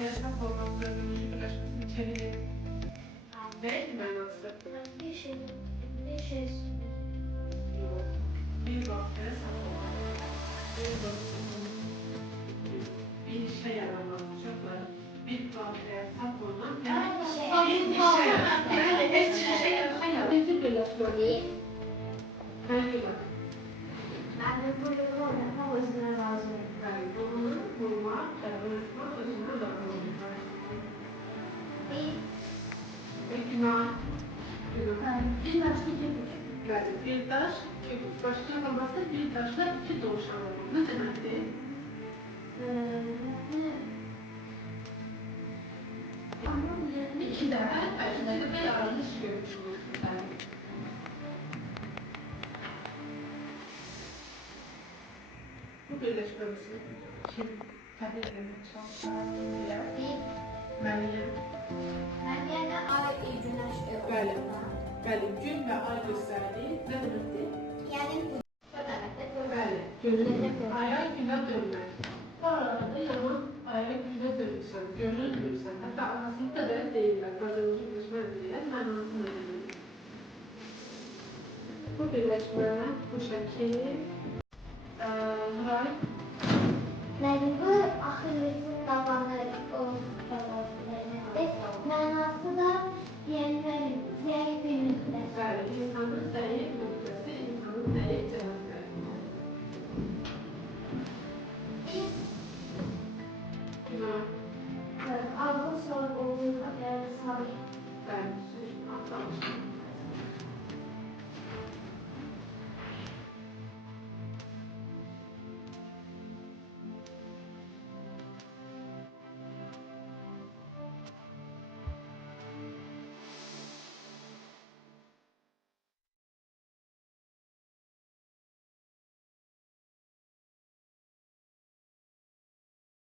ortaya sap olmakla birleşmesini içeriği ne manası? Bir ortaya sap olmak. Bir işe yaramak. Çocuklar. Bir ortaya sap olmak. Bir işe yaramak. Yani hiçbir şey yapmayalım. Nedir birleşmeli? Hangi bak? Ben de burada olmadan özüne razıyım. Yani bunu bulmak, unutmak, özüne de bulmak. İkna. Bir başka gibi. Yani bir taş, başka zamanda bir taşla iki doğuşan olur. Ne demekti? İki de belki de bir yanlış görmüşsünüz. Yani. Bu birleşmemesi kim tahlil etmeye çalışan diye Meryem. Meryem'e ay güneş Böyle. Böyle gün ve ay gösterdiği ne demekti? yani bu demektir. Böyle. Günün aya güne dönmek. Bu arada yana aya güne dönürsen, görünürsen, hatta arasında da değiller. Böyle uzun düşmez diye manasını verir. Bu birleşme bu şekil